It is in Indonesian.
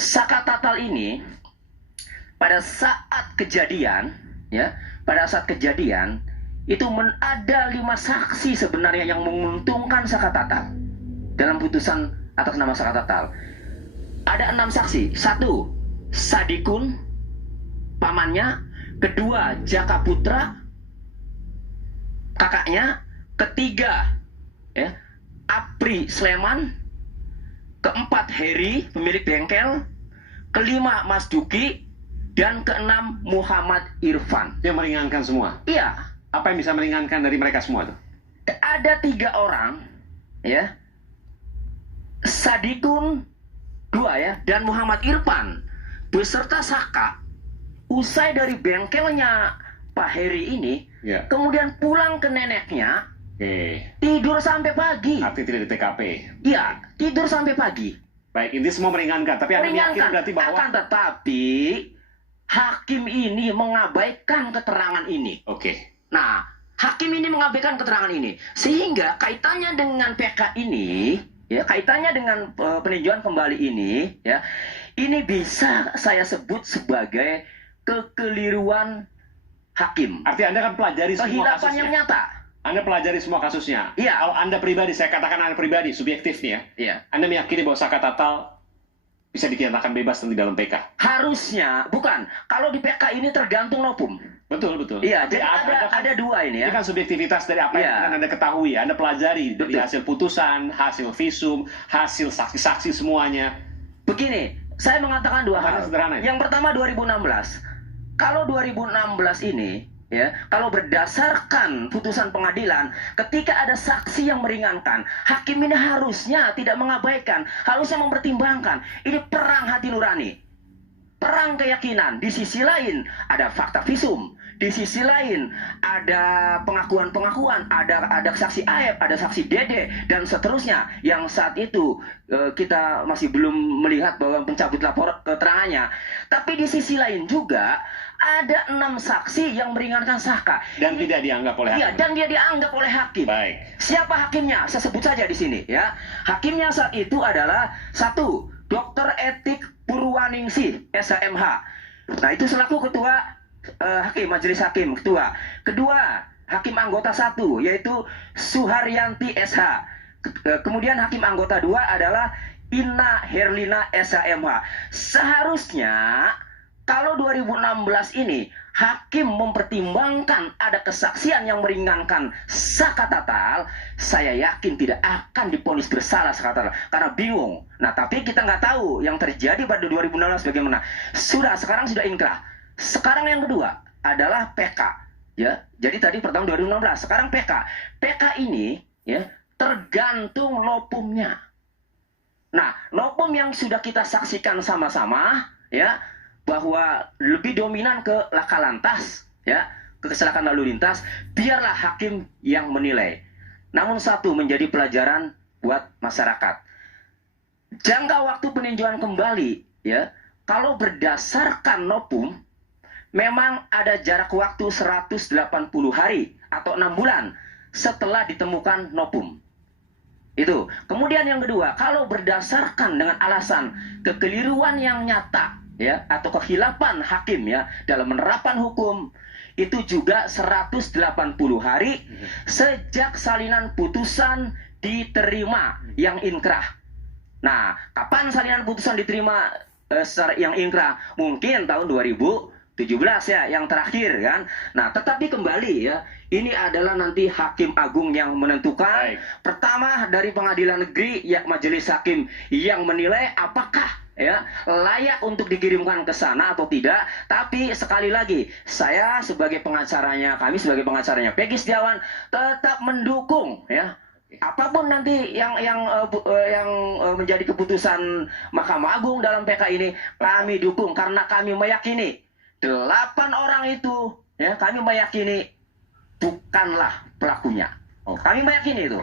Saka Tatal ini pada saat kejadian, ya, pada saat kejadian itu ada 5 saksi sebenarnya yang menguntungkan Saka Tatal dalam putusan atas nama Saka Tatal. Ada 6 saksi. 1, Sadikun, pamannya. 2, Jaka Putra, kakaknya. 3, ya, Apri Sleman. 4, Heri, pemilik bengkel. 5, Mas Duki. Dan 6, Muhammad Irfan. Yang meringankan semua? Iya. Apa yang bisa meringankan dari mereka semua tuh? Ada 3 orang, ya, Sadikun 2, ya, dan Muhammad Irfan beserta Saka usai dari bengkelnya Pak Heri ini, ya, kemudian pulang ke neneknya. Oke. Tidur sampai pagi. Arti tidak di TKP. Iya, tidur sampai pagi. Baik, ini semua meringankan. Tapi Anda yakin berarti bahwa... Akan tetapi hakim ini mengabaikan keterangan ini. Oke. Nah, hakim ini mengabaikan keterangan ini, sehingga kaitannya dengan PK ini, ya, kaitannya dengan peninjauan kembali ini, ya, ini bisa saya sebut sebagai kekeliruan hakim. Arti Anda kan pelajari semua Kehilapan kasusnya. yang nyata. Anda pelajari semua kasusnya. Iya. Kalau Anda pribadi, saya katakan Anda pribadi, subjektif nih ya. Iya. Anda meyakini bahwa Saka Tatal bisa dinyatakan bebas nanti dalam PK? Harusnya, bukan. Kalau di PK ini tergantung novum. Betul, betul. Iya, Tapi jadi ada 2 ini, ya. Ini kan subjektivitas dari apa yang Anda ketahui, Anda pelajari dari Betul. hasil putusan, hasil visum, hasil saksi-saksi semuanya. Begini, saya mengatakan 2 hal. Sederhana, ya? Yang pertama 2016. Kalau 2016 ini, ya, kalau berdasarkan putusan pengadilan, ketika ada saksi yang meringankan, hakim ini harusnya tidak mengabaikan, harusnya mempertimbangkan. Ini perang hati nurani, perang keyakinan. Di sisi lain ada fakta visum, di sisi lain ada pengakuan-pengakuan, ada saksi Aep, ada saksi Dede, dan seterusnya yang saat itu kita masih belum melihat bahwa pencabut lapor keterangannya. Tapi di sisi lain juga ada 6 saksi yang meringankan Saka dan tidak dianggap oleh hakim. Iya, dan dia dianggap oleh hakim. Baik. Siapa hakimnya? Saya sebut saja di sini, ya. Hakimnya saat itu adalah 1, Dr. Etik Purwaningsih, SHMH. Nah, itu selaku ketua hakim, majelis hakim, ketua. 2, hakim anggota 1, yaitu Suharyanti SH. Kemudian hakim anggota 2 adalah Ina Herlina SHMH. Seharusnya kalau 2016 ini hakim mempertimbangkan ada kesaksian yang meringankan Saka Tatal, saya yakin tidak akan diponis bersalah Saka Tatal karena bingung. Nah, tapi kita nggak tahu yang terjadi pada 2016 bagaimana. Sekarang sudah inkrah. Sekarang yang kedua adalah PK, ya. Jadi tadi pertama 2016, sekarang PK. PK ini, ya, tergantung nopumnya. Nah, nopum yang sudah kita saksikan sama-sama, ya, bahwa lebih dominan ke laka lantas, ya, ke kecelakaan lalu lintas, biarlah hakim yang menilai. Namun satu menjadi pelajaran buat masyarakat. Jangka waktu peninjauan kembali, ya, kalau berdasarkan nopum, memang ada jarak waktu 180 hari atau 6 bulan setelah ditemukan nopum. Itu. Kemudian yang kedua, kalau berdasarkan dengan alasan kekeliruan yang nyata, ya, atau kehilapan hakim, ya, dalam penerapan hukum, itu juga 180 hari sejak salinan putusan diterima yang inkrah. Nah, kapan salinan putusan diterima yang inkrah? Mungkin tahun 2017, ya, yang terakhir, kan. Nah, tetapi kembali, ya, ini adalah nanti hakim agung yang menentukan. Baik. Pertama dari pengadilan negeri, ya, majelis hakim yang menilai apakah, ya, layak untuk dikirimkan ke sana atau tidak. Tapi sekali lagi, saya sebagai pengacaranya, kami sebagai pengacaranya Peggy Setiawan tetap mendukung, ya, apapun nanti yang menjadi keputusan Mahkamah Agung dalam PK ini, kami dukung karena kami meyakini 8 orang itu, ya, kami meyakini bukanlah pelakunya. Kami meyakini itu.